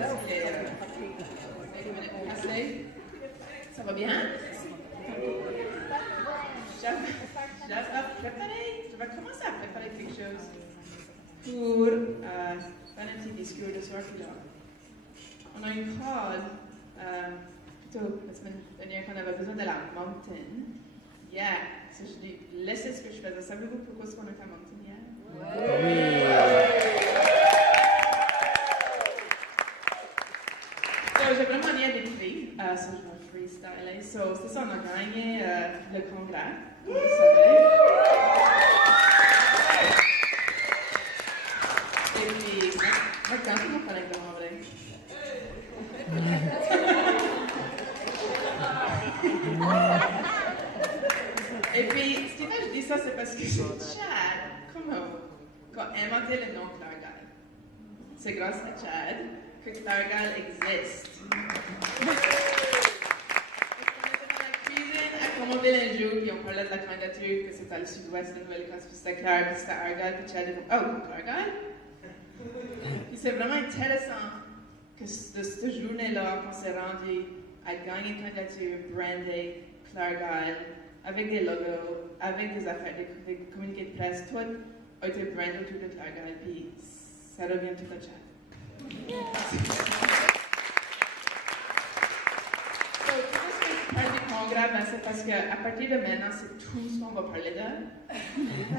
parler parce qu'il est cassé. Ça va bien? Je vais commencer à préparer quelque chose pour faire un petit discours de soir puis là. On a une call, plutôt la semaine dernière qu'on avait besoin de la Moncton. Yeah, so je dis, laissez ce que je faisais. Savez-vous pourquoi est-ce qu'on est à Moncton hier? Oui! So, j'ai vraiment rien écrit, so je vais freestyler. So, c'est ça, on a gagné le congrès, comme vous savez. Et puis, maintenant, comment on fait avec le vrai? Et puis, ce qui fait que je dis ça, c'est parce que Chad, a inventé le nom Clargal. C'est grâce à Chad que Clargal existe. On était dans la cuisine à Comonville un jour, puis on parlait de la candidature, que c'était à le sud-ouest de Nouvelle-Écosse, puis c'était Claire, puis c'était Argyle, puis Chad est comme, oh, Clargal? Puis c'est vraiment intéressant que de cette journée-là, qu'on s'est rendu à gagner une candidature brandée Clargal, avec des logos, avec des affaires, des communiqués de presse, tout a été brandé autour de Clargal, puis ça revient tout à Chad. Du congrès, c'est parce qu'à partir de maintenant, c'est tout ce qu'on va parler de.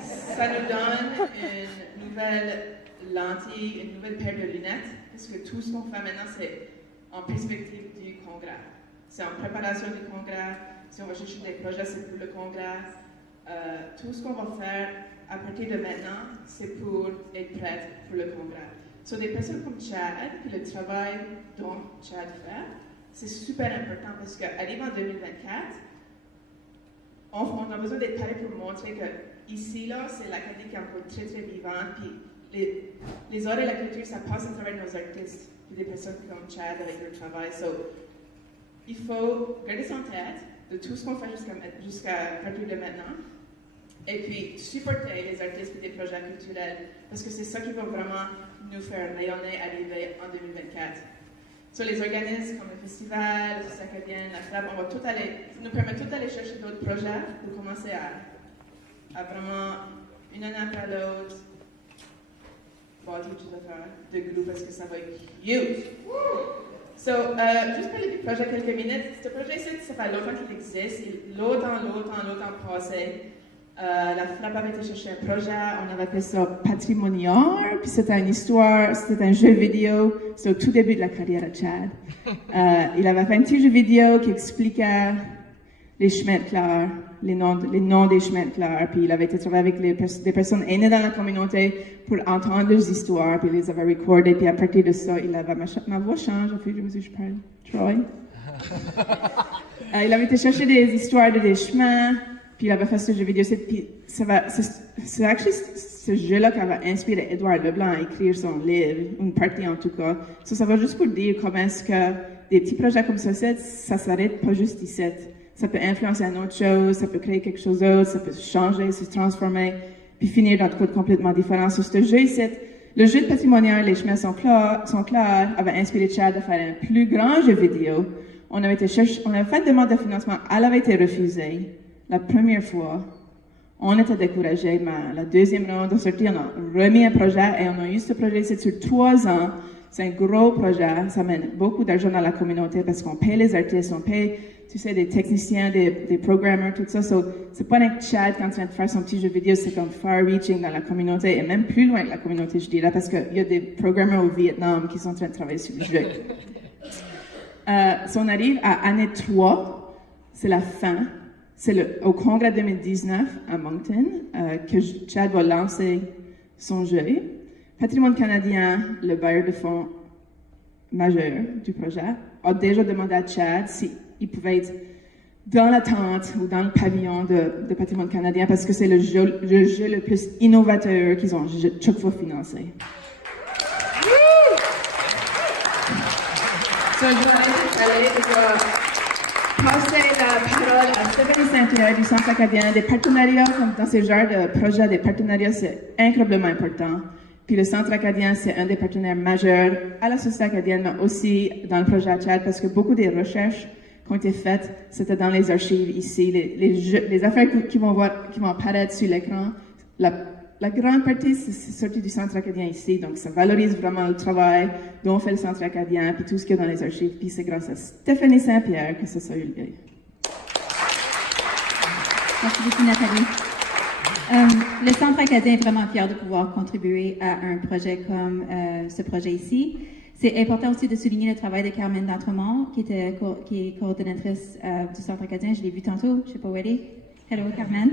Ça nous donne une nouvelle lentille, une nouvelle paire de lunettes, parce que tout ce qu'on fait maintenant, c'est en perspective du congrès. C'est en préparation du congrès. Si on va chercher des projets, c'est pour le congrès. Tout ce qu'on va faire à partir de maintenant, c'est pour être prête pour le congrès. So, des personnes comme Chad, puis le travail dont Chad fait, c'est super important parce qu'arrive en 2024, on a besoin d'être prêt pour montrer que ici, là, c'est l'Acadie qui est encore très, très vivante, puis les arts et la culture, ça passe à travers nos artistes, puis des personnes comme Chad avec leur travail. So, il faut garder ça en tête de tout ce qu'on fait jusqu'à partir de maintenant, et puis supporter les artistes et les projets culturels, parce que c'est ça qui va vraiment nous faire rayonner, arriver en 2024. Sur les organismes comme le festival, les acadiens, la FLAP, on va tout aller, ça nous permet tout d'aller chercher d'autres projets pour commencer à vraiment, une année après l'autre, bâtir tout affaire de groupe parce que ça va être huge. So, juste parler du projet quelques minutes. Ce projet-ci, ça fait longtemps qu'il existe. Longtemps passé. La FLAP avait été chercher un projet, on avait appelé ça Patrimonial, puis c'était une histoire, c'était un jeu vidéo, c'est au tout début de la carrière de Chad. Il avait fait un petit jeu vidéo qui expliquait les chemins de Claire, les noms des chemins de Claire, puis il avait été travailler avec des personnes aînées dans la communauté pour entendre leurs histoires, puis il les avait recordées, puis à partir de ça, il avait, ma voix change, en fait, je parle, Troy. Il avait été chercher des histoires de des chemins, puis il avait fait ce jeu vidéo, puis c'est actually ce jeu-là qui avait inspiré Édouard Leblanc à écrire son livre, une partie en tout cas. Ça va juste pour dire comment est-ce que des petits projets comme ça s'arrête pas juste ici. Ça peut influencer une autre chose, ça peut créer quelque chose d'autre, ça peut changer, se transformer, puis finir dans un code complètement différent. Sur ce jeu ici, le jeu de patrimonial, les chemins sont clairs, avait inspiré Chad de faire un plus grand jeu vidéo. On avait fait demande de financement, elle avait été refusée. La première fois, on était découragés, mais la deuxième ronde de sortie, on a remis un projet et on a eu ce projet ici sur 3 ans. C'est un gros projet, ça amène beaucoup d'argent dans la communauté parce qu'on paye les artistes, on paye, tu sais, des techniciens, des programmeurs, tout ça. So, c'est pas un Chad quand tu viens de faire son petit jeu vidéo, c'est comme far-reaching dans la communauté et même plus loin de la communauté, je dirais, parce qu'il y a des programmeurs au Vietnam qui sont en train de travailler sur le jeu. So on arrive à année 3, c'est la fin. C'est au congrès 2019 à Moncton que Chad va lancer son jeu. Patrimoine canadien, le bailleur de fonds majeur du projet, a déjà demandé à Chad s'il pouvait être dans la tente ou dans le pavillon de Patrimoine canadien parce que c'est le jeu le plus innovateur qu'ils ont chaque fois financé. So, je vais passer la parole à Stéphanie Saint-Hilaire du Centre acadien. Des partenariats, comme dans ce genre de projet, des partenariats, c'est incroyablement important. Puis le Centre acadien, c'est un des partenaires majeurs à la société acadienne, mais aussi dans le projet Tchad, parce que beaucoup des recherches qui ont été faites, c'était dans les archives ici. Les affaires qui vont apparaître sur l'écran, la grande partie, c'est sorti du Centre acadien ici, donc ça valorise vraiment le travail dont fait le Centre acadien, puis tout ce qu'il y a dans les archives. Puis c'est grâce à Stéphanie Saint-Pierre que ça a eu lieu. Merci beaucoup, Nathalie. Le Centre acadien est vraiment fier de pouvoir contribuer à un projet comme ce projet ici. C'est important aussi de souligner le travail de Carmen D'Entremont, qui est coordonnatrice du Centre acadien. Je l'ai vue tantôt, je ne sais pas où elle est. Hello, Carmen.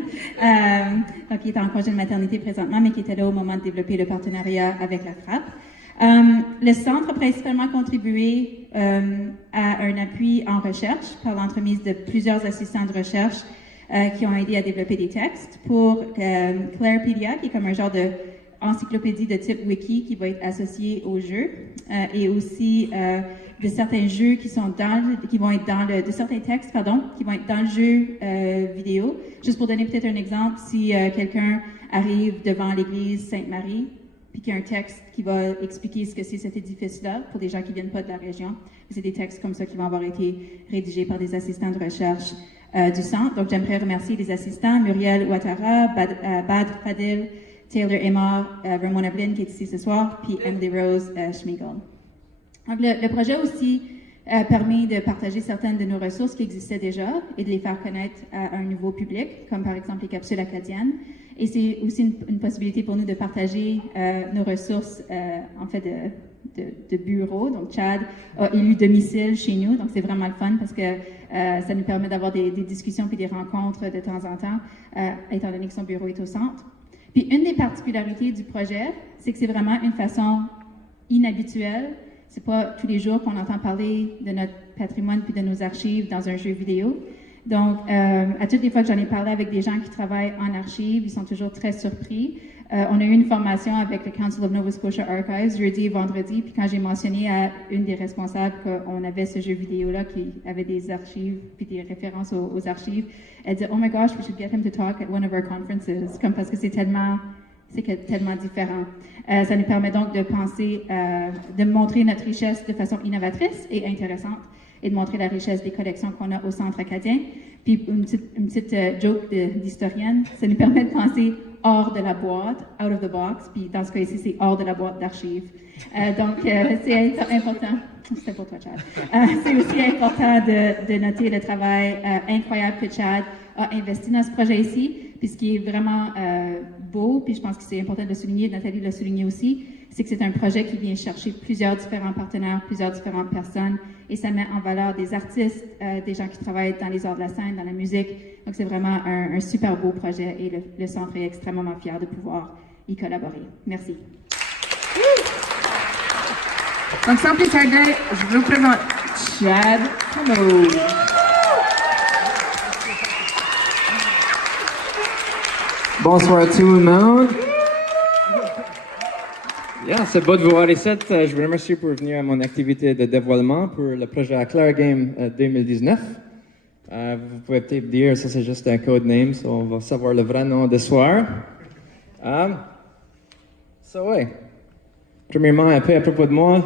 Donc, il est en congé de maternité présentement, mais qui était là au moment de développer le partenariat avec la FRAP. Le Centre a principalement contribué à un appui en recherche par l'entremise de plusieurs assistants de recherche qui ont aidé à développer des textes pour Clairepedia, qui est comme un genre de encyclopédie de type wiki qui va être associée au jeu, et aussi de certains jeux qui vont être de certains textes, qui vont être dans le jeu vidéo. Juste pour donner peut-être un exemple, si quelqu'un arrive devant l'église Sainte-Marie, puis qu'il y a un texte qui va expliquer ce que c'est cet édifice-là pour des gens qui viennent pas de la région, c'est des textes comme ça qui vont avoir été rédigés par des assistants de recherche du centre. Donc, j'aimerais remercier les assistants, Muriel Ouattara, Badr Fadil, Taylor Aymar, Ramona Blinn, qui est ici ce soir, puis Emily Rose Schmiegel. Donc, le projet aussi permet de partager certaines de nos ressources qui existaient déjà et de les faire connaître à un nouveau public, comme par exemple les capsules acadiennes. Et c'est aussi une possibilité pour nous de partager nos ressources, en fait, de bureau. Donc, Tchad a élu domicile chez nous, donc c'est vraiment le fun parce que ça nous permet d'avoir des discussions puis des rencontres de temps en temps, étant donné que son bureau est au centre. Puis, une des particularités du projet, c'est que c'est vraiment une façon inhabituelle. C'est pas tous les jours qu'on entend parler de notre patrimoine puis de nos archives dans un jeu vidéo. Donc, à toutes les fois que j'en ai parlé avec des gens qui travaillent en archives, ils sont toujours très surpris. On a eu une formation avec le Council of Nova Scotia Archives jeudi et vendredi, puis quand j'ai mentionné à une des responsables qu'on avait ce jeu vidéo-là qui avait des archives puis des références aux archives, elle dit « Oh my gosh, we should get him to talk at one of our conferences », comme parce que c'est tellement différent. Ça nous permet donc de penser, de montrer notre richesse de façon innovatrice et intéressante et de montrer la richesse des collections qu'on a au Centre acadien. Puis une petite joke d'historienne, ça nous permet de penser hors de la boîte, out of the box, puis dans ce cas ici, c'est hors de la boîte d'archives. Donc, c'est important. C'était pour toi, Chad. C'est aussi important de noter le travail incroyable que Chad a investi dans ce projet ici. Puis ce qui est vraiment beau, puis je pense que c'est important de le souligner, Nathalie l'a souligné aussi, c'est que c'est un projet qui vient chercher plusieurs différents partenaires, plusieurs différentes personnes, et ça met en valeur des artistes, des gens qui travaillent dans les arts de la scène, dans la musique. Donc c'est vraiment un super beau projet et le Centre est extrêmement fier de pouvoir y collaborer. Merci. Donc sans plus tarder, je vous présente Chad Hello. Bonsoir tout le monde. C'est beau de vous voir ici. Je vous remercie pour venir à mon activité de dévoilement pour le projet Acclare Game 2019. Vous pouvez peut-être dire ça c'est juste un code name, so on va savoir le vrai nom de soir. Premièrement, un peu à propos de moi.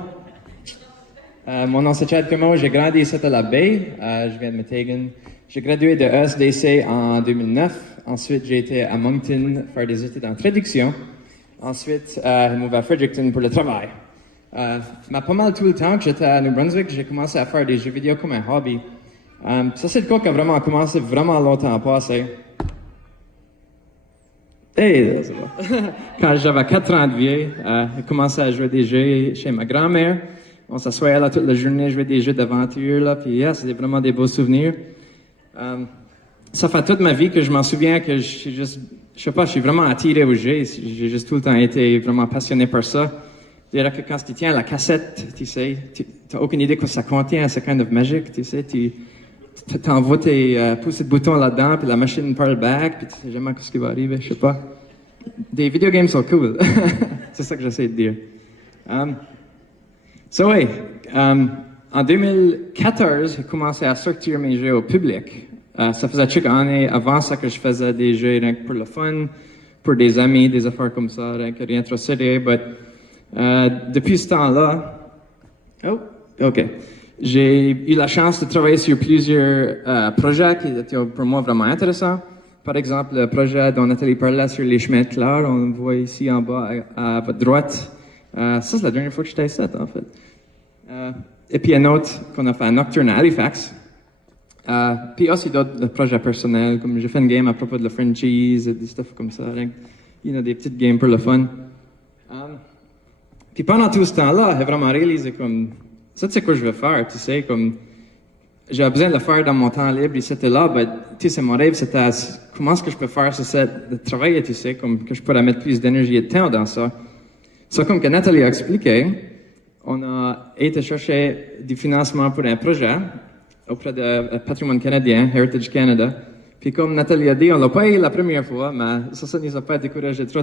Mon nom c'est Chad Comeau, j'ai grandi ici à la baie. Je viens de Métégan. J'ai gradué de ESDC en 2009. Ensuite, j'ai été à Moncton faire des études en traduction. Ensuite, j'ai move à Fredericton pour le travail. Mais pas mal tout le temps que j'étais à New Brunswick, j'ai commencé à faire des jeux vidéo comme un hobby. Ça, c'est le cas qui a vraiment commencé vraiment longtemps passé. Hey, c'est bon. Quand j'avais 4 ans de vie, j'ai commencé à jouer des jeux chez ma grand-mère. On s'assoyait là toute la journée, jouer des jeux d'aventure, là, puis c'était vraiment des beaux souvenirs. Ça fait toute ma vie que je m'en souviens que je suis vraiment attiré au jeu. J'ai juste tout le temps été vraiment passionné par ça. Je dirais que quand tu tiens la cassette, tu sais, t'as aucune idée que ça contient, c'est kind of magique, tu sais, tu t'envoies pousser de boutons là-dedans, puis la machine parle back, puis tu sais jamais ce qui va arriver, je sais pas. Des video games sont cool. C'est ça que j'essaie de dire. En 2014, j'ai commencé à sortir mes jeux au public. Ça faisait quelques années avant ça que je faisais des jeux pour le fun, pour des amis, des affaires comme ça, rien trop sérieux. Mais depuis ce temps-là, j'ai eu la chance de travailler sur plusieurs projets qui étaient pour moi vraiment intéressants. Par exemple, le projet dont Nathalie parlait sur les chemins de clair, on le voit ici en bas à votre droite. Ça, c'est la dernière fois que j'étais ici, en fait. Et puis un autre qu'on a fait à Nocturne à Halifax. Puis aussi d'autres projets personnels, comme j'ai fait une game à propos de la Frenchies et des stuff comme ça. Des petites games pour le fun. Puis pendant tout ce temps-là, j'ai vraiment réalisé comme, ça, tu sais quoi je veux faire, tu sais, comme, j'avais besoin de le faire dans mon temps libre, et c'était là, mais, tu sais, mon rêve, c'était, comment est-ce que je peux faire ça, de travailler, tu sais, comme, que je pourrais mettre plus d'énergie et de temps dans ça. Ça, comme que Nathalie a expliqué, on a été chercher du financement pour un projet auprès de Patrimoine canadien, Heritage Canada. Puis comme Nathalie a dit, on l'a pas eu la première fois, mais ça ne nous a pas découragé trop.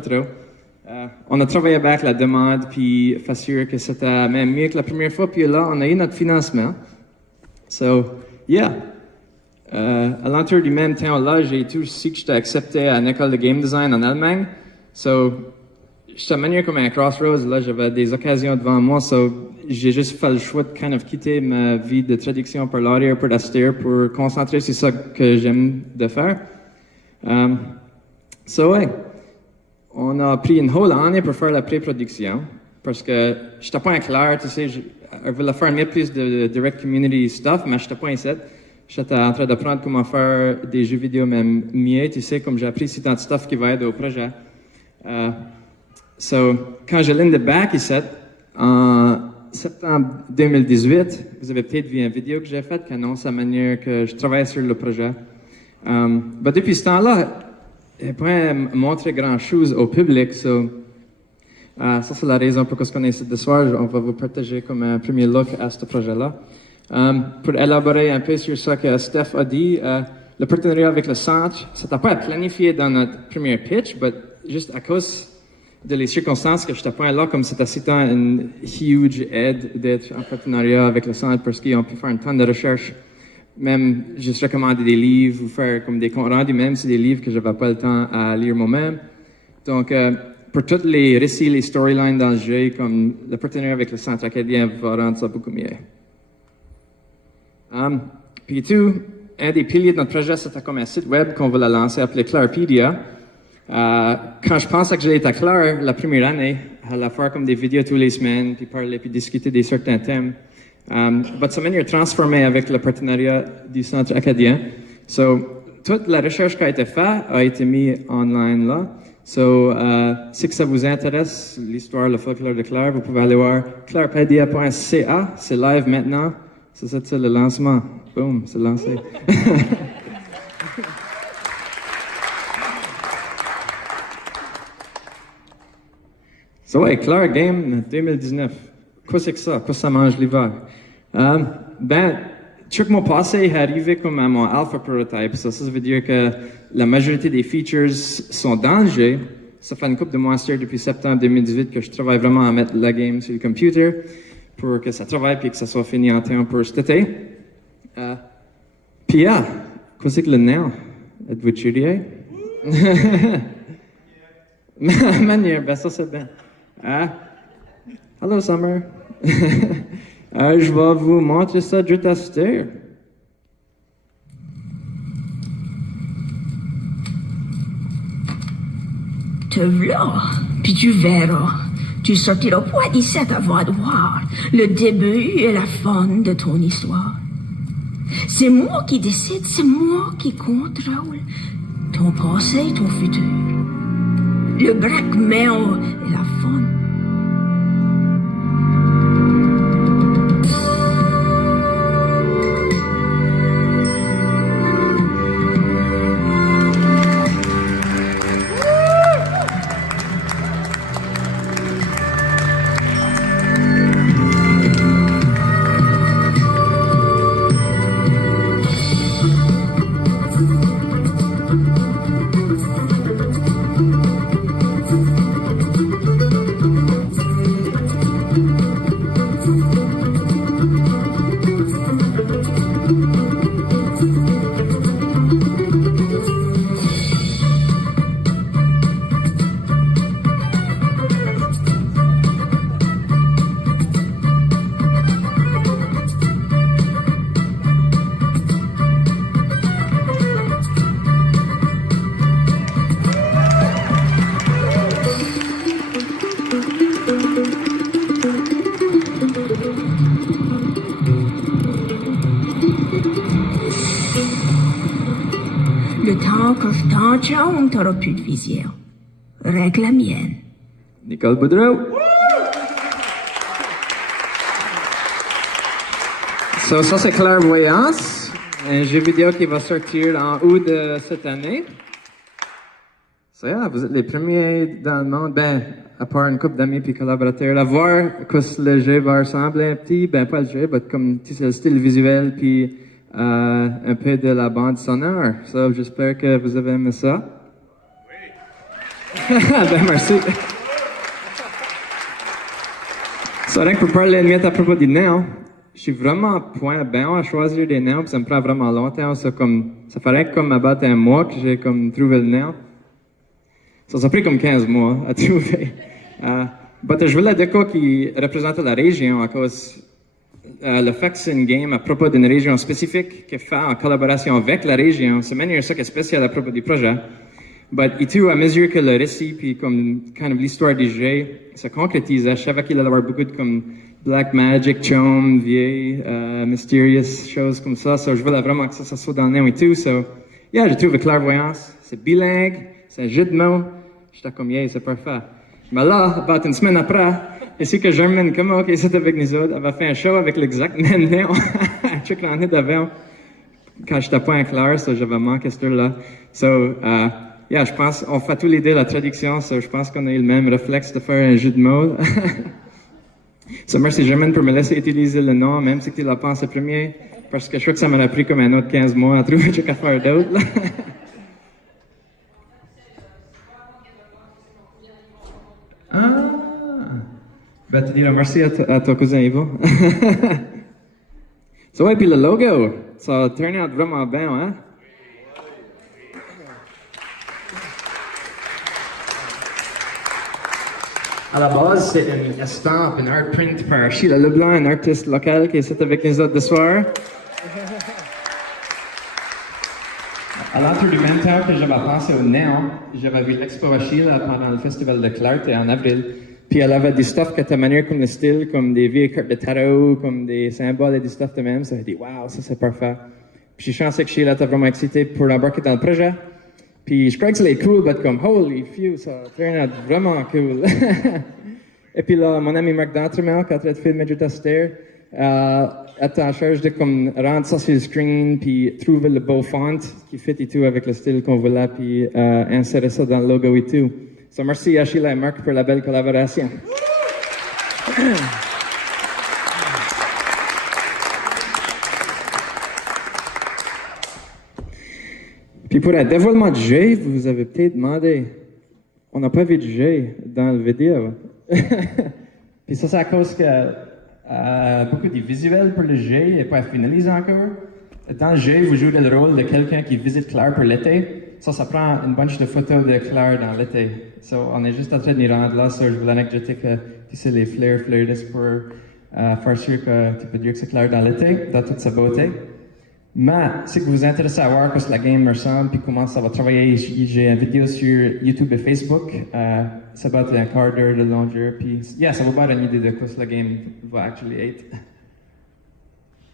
On a travaillé avec la demande, puis fait sûr que c'était même mieux que la première fois. Puis là, on a eu notre financement. So, yeah. À l'entour du même temps, là, j'ai tout aussi que j'étais accepté à une école de game design en Allemagne. So, j'étais manière comme un crossroads. Là, j'avais des occasions devant moi. So, j'ai juste fait le choix de quitter ma vie de traduction par l'arrière pour l'austère, pour concentrer sur ça que j'aime de faire. Ouais. On a pris une whole année pour faire la pré-production, parce que j'étais pas clair, tu sais, je voulais faire mieux plus de direct community stuff, mais j'étais pas inset. J'étais en train d'apprendre comment faire des jeux vidéo même mieux, tu sais, comme j'ai appris si tant de stuff qui va aider au projet. Quand j'ai l'in back ici, en septembre 2018, vous avez peut-être vu une vidéo que j'ai faite qui annonce la manière que je travaille sur le projet. Depuis ce temps-là, je n'ai pas montré grand-chose au public, ça c'est la raison pour qu'on est ici ce soir. On va vous partager comme un premier look à ce projet-là. Pour élaborer un peu sur ce que Steph a dit, le partenariat avec le centre, ça n'a pas planifié dans notre premier pitch, mais juste à cause de les circonstances que je n'étais pas là, comme c'était si tant une huge aide d'être en partenariat avec le centre parce qu'ils ont pu faire une tonne de recherche. Même juste recommander des livres ou faire comme des comptes rendus, même si des livres que je n'avais pas le temps à lire moi-même. Donc, pour tous les récits, les storylines dans le jeu, comme le partenariat avec le centre acadien va rendre ça beaucoup mieux. Puis tout, un des piliers de notre projet, c'était comme un site web qu'on voulait lancer appelé Clairpedia. Quand je pensais que j'étais à Claire la première année, à la faire comme des vidéos tous les semaines, puis parler, puis discuter des certains thèmes. Ça m'a transformé avec le partenariat du centre acadien. So, toute la recherche qui a été faite a été mise online là. So, si que ça vous intéresse, l'histoire, le folklore de Claire, vous pouvez aller voir clairpedia.ca. C'est live maintenant. C'est le lancement. Boom, c'est lancé. Ouais, Claire Game 2019. Quoi c'est que ça? Quoi ça mange l'hiver? Tout mon passé est arrivé comme à mon alpha prototype. Ça veut dire que la majorité des features sont dans le jeu. Ça fait une couple de mois depuis septembre 2018 que je travaille vraiment à mettre la game sur le computer pour que ça travaille et que ça soit fini en temps pour cet été. Puis quoi c'est que le néant? Êtes-vous curieux? Manière, ça c'est bien. Hello, Summer. Je vais vous montrer ça juste à cette heure. Te v'là, puis tu verras. Tu sortiras pas d'ici avant de voir le début et la fin de ton histoire. C'est moi qui décide, c'est moi qui contrôle ton passé et ton futur. Le braquement et la fin. Ton chum, t'auras plus de vision. Règle la mienne. Nicole Boudreau. So, ça, c'est Clairvoyance, un jeu vidéo qui va sortir en août de cette année. So, yeah, vous êtes les premiers dans le monde, ben, à part une couple d'amis puis collaborateurs, à voir que le jeu va ressembler un petit, ben, pas le jeu, mais comme, tu sais, le style visuel puis un peu de la bande sonore. So, j'espère que vous avez aimé ça. Oui. Ben, merci. So, rien que pour parler de à propos des néons, je suis vraiment point bien à choisir des néons, puis ça me prend vraiment longtemps. Ça ferait comme about un mois que j'ai comme trouvé le néon. Ça a pris comme 15 mois à trouver. Mais je voulais la déco qui représente la région à cause le fait que c'est une game à propos d'une région spécifique qui est faite en collaboration avec la région. C'est même ça qui est spécial à propos du projet. Et tout, à mesure que le récit puis comme l'histoire du jeu se concrétisait, je savais qu'il allait y avoir beaucoup de comme black magic, chum, vieilles, mysterious choses comme ça. So, je voulais vraiment que ça soit dans le nom et tout. So, yeah, j'ai trouvé Clairvoyance. C'est bilingue, c'est un jeu de mots. J'étais comme, yeah, c'est parfait. Mais là, about une semaine après, ici que Germaine Como, qui est avec nous autres, avait fait un show avec l'exact même nom. Un truc l'année d'avant. Quand j'étais pas en clair, so j'avais manqué ce là. So, yeah, je pense, on fait tous les deux la traduction, so je pense qu'on a eu le même réflexe de faire un jeu de mots. So, merci Germaine pour me laisser utiliser le nom, même si tu l'as pensé premier, parce que je crois que ça m'aurait pris comme un autre 15 mois à trouver quelque chose à faire d'autre. Ben, tu diras merci à ton cousin Yvo. So, ouais, puis le logo, ça turn out vraiment bien, hein? À la base, c'est une estampe, une art print par Sheila Leblanc, un artiste local qui est avec nous autres ce soir. À l'entour du même temps que j'avais pensé au néon, j'avais vu l'expo à Sheila pendant le festival de Clarté en avril. Puis elle avait des stuff qui étaient manières comme le style, comme des vieilles cartes de tarot, comme des symboles et des stuff de même. Ça a dit, wow, ça c'est parfait. Puis je pensais que Sheila était vraiment excitée pour l'embarquer dans le projet. Puis je crois que c'est cool, mais comme holy phew, ça turn out vraiment cool. Et puis là, mon ami Marc D'Entremont, qui a traité de filmer Major Tester, était en charge de comme rendre ça sur le screen, puis trouver le beau font qui fit et tout avec le style qu'on voulait, puis insérer ça dans le logo et tout. So merci à Sheila et Marc pour la belle collaboration. Puis pour le dévoilement du jeu, vous vous avez peut-être demandé, on n'a pas vu de jeu dans la vidéo. Puis ça, c'est à cause que beaucoup de visuels pour le jeu n'est pas finalisé encore. Dans le jeu, vous jouez le rôle de quelqu'un qui visite Claire pour l'été. Ça prend une bunch de photos de Claire dans l'été. So, on est juste en train de y rendre là sur l'anecdotique, tu sais, les fleurs pour faire sûr que tu peux dire que c'est Claire dans l'été, dans toute sa beauté. Mais si vous vous intéressez à voir comment la game ressemble puis comment ça va travailler, j'ai une vidéo sur YouTube et Facebook. Ça va être un quart d'heure de longueur. Puis, yeah, ça va pas une idée de quoi la game va actually être.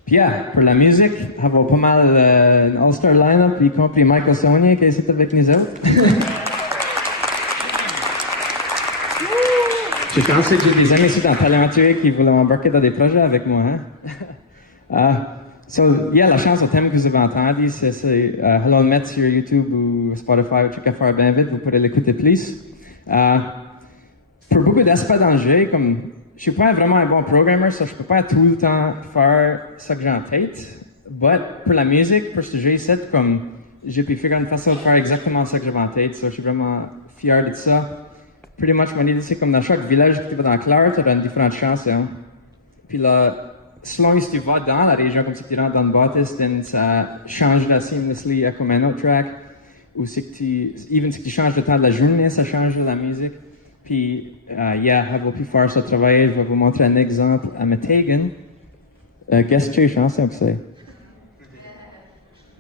Puis, yeah, pour la musique, on va pas mal une all-star line-up, y compris Michael Saunier qui est avec nous autres. Je pense que j'ai des amis ici dans Talentueux qui voulaient embarquer dans des projets avec moi. Hein? So, yeah, la chanson, au thème que vous avez entendu, c'est Hello Met sur YouTube ou Spotify ou truc à faire bien vite, vous pourrez l'écouter plus. Pour beaucoup d'aspects dans le jeu, comme je suis pas vraiment un bon programmeur, so je peux pas tout le temps faire ce que j'ai en tête. Mais pour la musique, pour ce jeu ici, comme j'ai pu faire une façon de faire exactement ce que j'avais en tête, so je suis vraiment fier de ça. Pretty much, mon idée, c'est comme dans chaque village que tu vas dans Claire, tu as une différente chansons. Puis là, selon si tu vas dans la région, comme si tu rentres dans le bâtisse, ça change là seamlessly à comme un autre track. Ou si tu changes le temps de la journée, ça change la musique. Puis, yeah, elle va plus faire ce travail. Je vais vous montrer un exemple à Metegan. Qu'est-ce que tu chanson que c'est?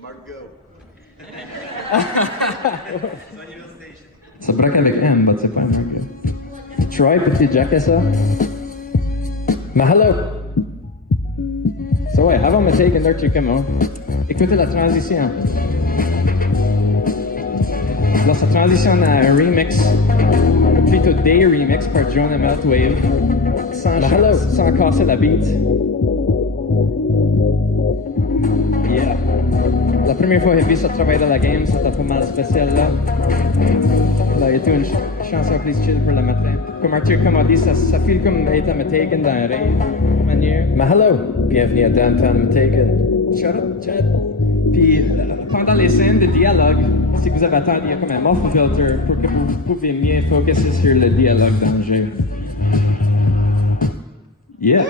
Margot. Ça braque avec M, mais c'est pas Margot. Troy, peux-tu jacker ça? Mais hello! So, ouais, avant Metegan, là, tu comment? Écoutez la transition. là, ça transitionne à un remix, ou plutôt des remix par John et Meltwave, sans casser la beat. Yeah. La première fois que j'ai vu ça travailler dans la game, c'était pas mal spécial là. Là, il y a une chanson plus chill pour le matin. Comme Arthur comme a dit, ça file comme être à Metegan dans un rave manière. Mais hello, bienvenue à Downtown Metegan. Shut up, Chad. Puis pendant les scènes de dialogue, si vous avez attendu, il y a comme un muffle filter pour que vous pouvez mieux focuser sur le dialogue dans le jeu. Yeah.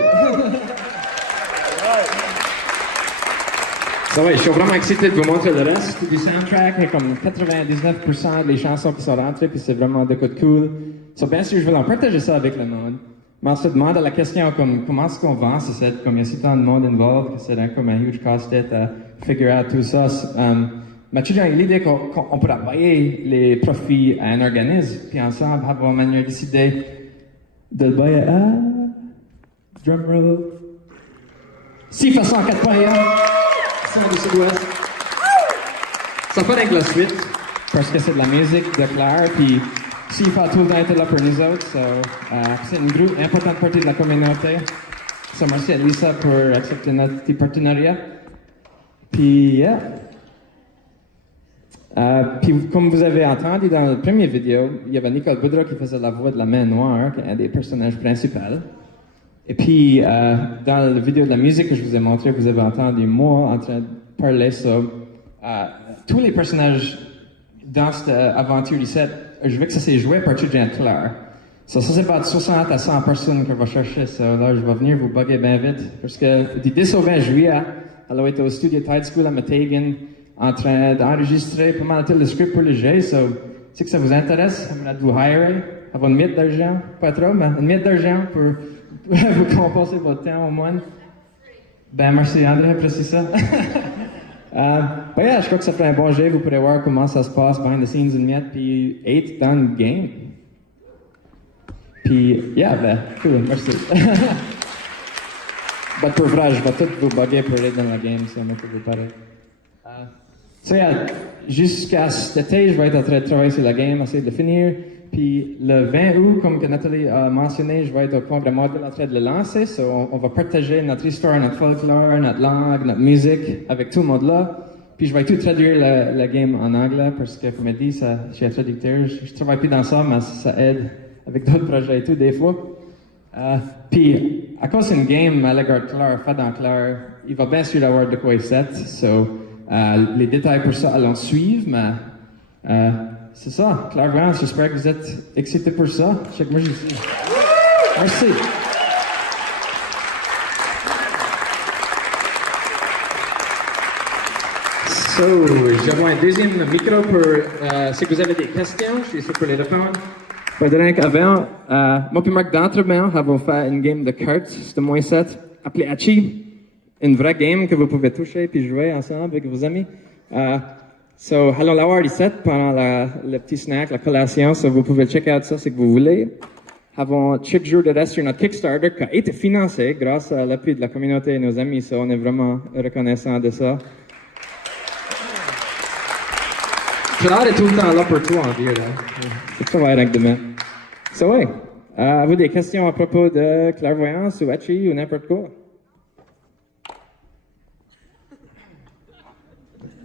So, ouais, je suis vraiment excité de vous montrer le reste du soundtrack. Il y a comme 99% des chansons qui sont rentrées, puis c'est vraiment de quoi de cool. So, bien sûr, je vais en partager ça avec le monde. Mais on se demande la question comme comment est-ce qu'on vend ce set, comme il y a si tant de monde involved, que c'est comme un huge casse-tête à figure out tout ça. Mais tu as l'idée qu'on pourrait payer les profits à un organisme, puis ensemble avoir une manière de décider de le payer à drumroll. CIFA 104.1. Du sud-ouest. Ça fait avec la suite, parce que c'est de la musique de Claire, puis CIFA tout le temps été là pour nous autres, c'est une importante partie de la communauté. So, merci à Lisa pour accepter notre petit partenariat. Puis, yeah. Puis, comme vous avez entendu dans la première vidéo, il y avait Nicole Boudreau qui faisait la voix de la main noire, qui est un des personnages principaux. Et puis, dans la vidéo de la musique que je vous ai montré, vous avez entendu moi en train de parler sur tous les personnages dans cette aventure ici. Je veux que ça s'est joué par Julien Claire. Ça c'est pas de 60 à 100 personnes que je vais chercher. Là, je vais venir vous bugger bien vite. Parce que du 10 au 20 juillet, elle a été au studio Tide School à Metegan en train d'enregistrer pas mal tout le script pour le jeu. Si ça vous intéresse, j'aimerais vous hirer, avoir une miette d'argent, pas trop, mais une miette d'argent pour vous compenser votre temps au moins. Ben, merci André, apprécie ça. Yeah, je crois que ça ferait un bon jeu. Vous pourrez voir comment ça se passe behind the scenes une miette, puis être dans le game. Puis, yeah, ben, cool, merci. Ben, pour vrai, je vais tout vous bugger pour être dans la game, si on peut vous parler. Yeah, jusqu'à cet été, je vais être en train de travailler sur la game, essayer de le finir. Puis le 20 août, comme que Nathalie a mentionné, je vais être au Congrès Module en train de le lancer. On va partager notre histoire, notre folklore, notre langue, notre musique avec tout le monde là. Puis je vais tout traduire la game en anglais parce que, comme elle dit, je suis un traducteur. Je travaille plus dans ça, mais ça aide avec d'autres projets et tout, des fois. Puis, à cause d'une game à l'égard de Claire, faite en Claire, il va bien sûr avoir de quoi y set. Les détails pour ça allons suivre, mais c'est ça, clairvoyance, j'espère que vous êtes excités pour ça. Je sais que moi j'y suis. Merci. J'avais un deuxième micro pour si vous avez des questions, je suis sûr pour les répondre. Avant, moi et Marc d'Entrebain avons fait une game de cartes, c'était moins 7, appelée Hachi. Une vraie game que vous pouvez toucher puis jouer ensemble avec vos amis. Allons l'avoir ici pendant le petit snack, la collation. Vous pouvez checker out ça si vous voulez. Avons chaque jour de reste sur notre Kickstarter qui a été financé grâce à l'appui de la communauté et nos amis. On est vraiment reconnaissants de ça. Claire est tout le temps là pour toi, en dire. C'est travail avec demain. Ouais. Avez-vous des questions à propos de clairvoyance ou Hachi ou n'importe quoi?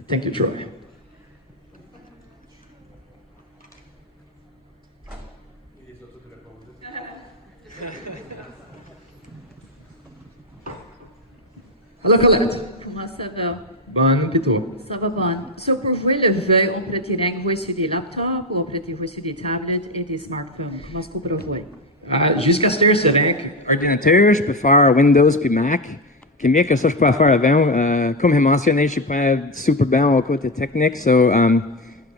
Thank you, Troy. Hello, Colette. Comment ça va? Bonne, pis toi? Ça va bon. Pour jouer le jeu, on peut jouer sur des laptops ou on peut jouer sur des tablettes et des smartphones. Comment est-ce qu'on peut jouer? Jusqu'à ce jour, c'est avec ordinateur, je peux faire Windows puis Mac. Qui mieux que ça, je peux faire avant. Comme j'ai mentionné, je suis pas super bien au côté technique, je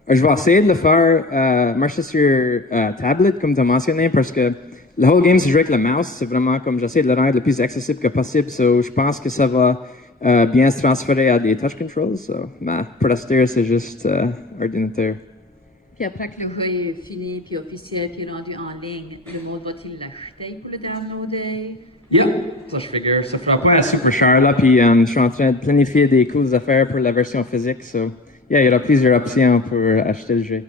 vais essayer de le faire marcher sur tablette, comme tu as mentionné, parce que le whole game, c'est jouer avec le mouse. C'est vraiment comme j'essaie de le rendre le plus accessible que possible. Je pense que ça va bien se transférer à des touch controls. Mais pour l'instant, c'est juste ordinateur. Puis après que le jeu est fini, puis officiel, puis rendu en ligne, le monde va-t-il l'acheter pour le downloader? Yeah, ça je figure. Ça fera pas super cher là, puis je suis en train de planifier des cool affaires pour la version physique. Il y aura plusieurs options pour acheter le jeu.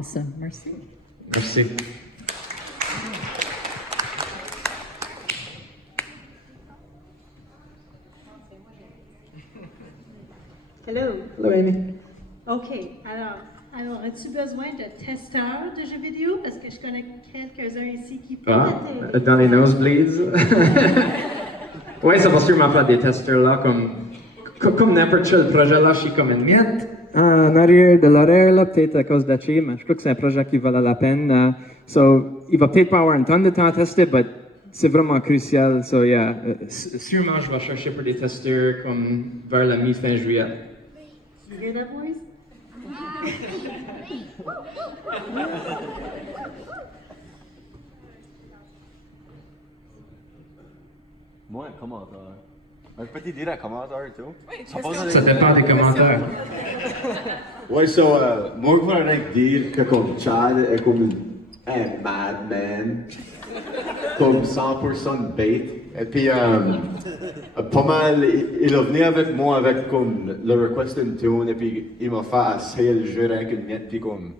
Awesome. Merci. Merci. Hello. Hello, Amy. OK. Alors as-tu besoin de testeurs de jeux vidéo? Parce que je connais quelques-uns ici qui peuvent t'aider. Dans les nosebleeds. Oui, ça va sûrement faire des testeurs là, comme n'importe quel projet là, je suis comme une miette. En arrière de l'horaire là, peut-être à cause d'Achi, mais je crois que c'est un projet qui vaut la peine. Il va peut-être pas avoir un tonne de temps à tester, mais c'est vraiment crucial. So, yeah, sûrement, je vais chercher pour des testeurs comme vers la mi-fin juillet. You hear that, boys? Moi, un commentaire. Je peux te dire un commentaire et tout? Ça dépend des commentaires. Ouais, moi, je voudrais dire que comme Chad est comme un madman, comme 100% bait. Et puis, pas mal, il est venu avec moi avec comme le request d'une tune, et puis il m'a fait essayer le jeu avec une miette, puis comme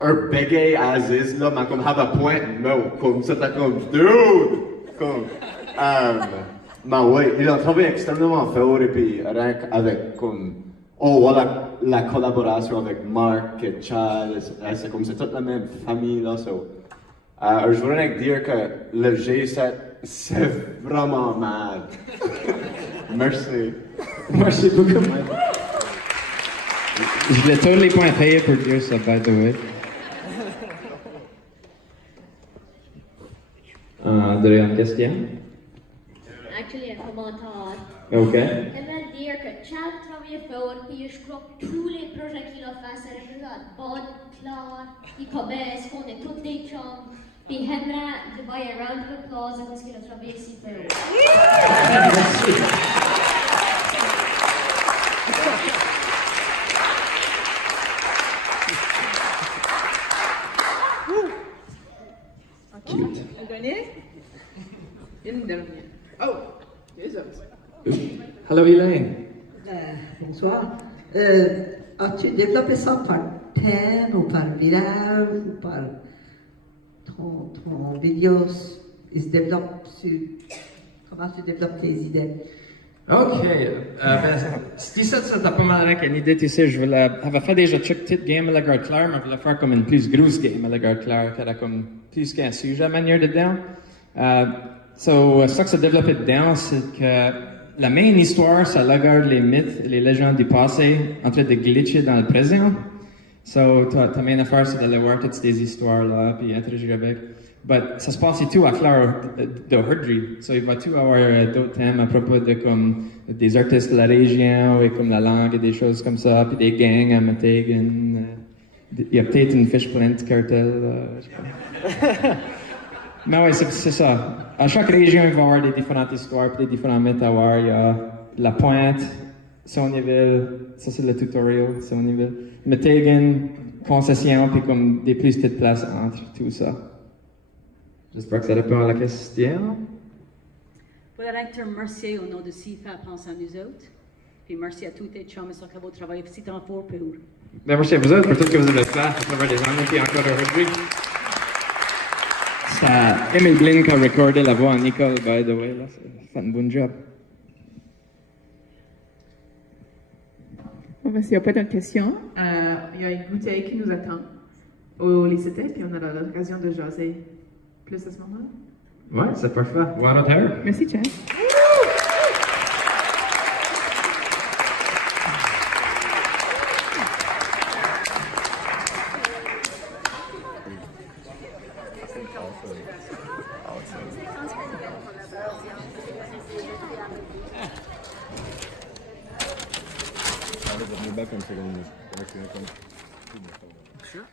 un bégaye as is, là, mais comme have a point, no, comme c'était comme dude! Comme, mais ouais, il a travaillé extrêmement fort, et puis rien avec comme, voilà, la collaboration avec Marc et Chad, c'est comme c'est toute la même famille là, je voudrais dire que le G7, c'est vraiment mal. Merci. Merci beaucoup, man. Je l'ai totally pas payé pour dire ça, by the way. Deuxième question. Actually, un commentaire. OK. J'aimerais dire que Chad travaille fort, puis je crois que tous les projets qu'il a fait, c'est vraiment bon, clair, puis comme est-ce qu'on est tous des chums. Puis j'aimerais donner un round of applause parce qu'il a travaillé si fort. Cute. On connaît? Une dernière. Oh, deux autres. Hello, Elaine. Bonsoir. As-tu développé ça par thème ou par village ou par ton vidéo? Il se développe sur comment tu développes tes idées? OK. Si ça, c'était pas mal avec une idée, tu sais, je voulais faire déjà une petite game à la gare claire, mais je voulais faire comme une plus grosse game à la gare claire, qui a comme plus qu'un sujet à manière dedans. Ça que ça développé dedans, c'est que la main histoire, ça regarde les mythes, les légendes du passé en train de glitcher dans le présent. Ta main affaire, c'est d'aller voir toutes ces histoires-là, puis interagir avec. Mais ça se passe et tout à Claire de Hurdry. Il va tout avoir d'autres thèmes à propos de comme des artistes de la région, et comme la langue et des choses comme ça, puis des gangs à Metegan. Il y a peut-être une fish plant cartel. Mais oui, c'est ça. À chaque région, il va y avoir des différentes histoires, puis des différents mythes à voir. Il y a la Pointe, Sonyville, ça c'est le tutorial, Sonyville. Metegan, Concession, puis comme des plus petites places entre tout ça. J'espère que ça répond à la question. Je voudrais te remercier au nom de CIFA, pense à nous autres. Puis merci à tous tes chums et ceux qui vont travailler si tant fort pour. Merci à vous autres pour tout ce que vous avez fait à travers les années, puis encore aujourd'hui. C'est Emile Blin qui a recordé la voix en école, by the way. C'est un bon job. Bon, ben, s'il n'y a pas d'autres questions, il y a une bouteille qui nous attend au lycée, puis on a l'occasion de jaser plus à ce moment-là. Ouais, c'est parfait. One out here. Merci, Chad. Back on second. Sure.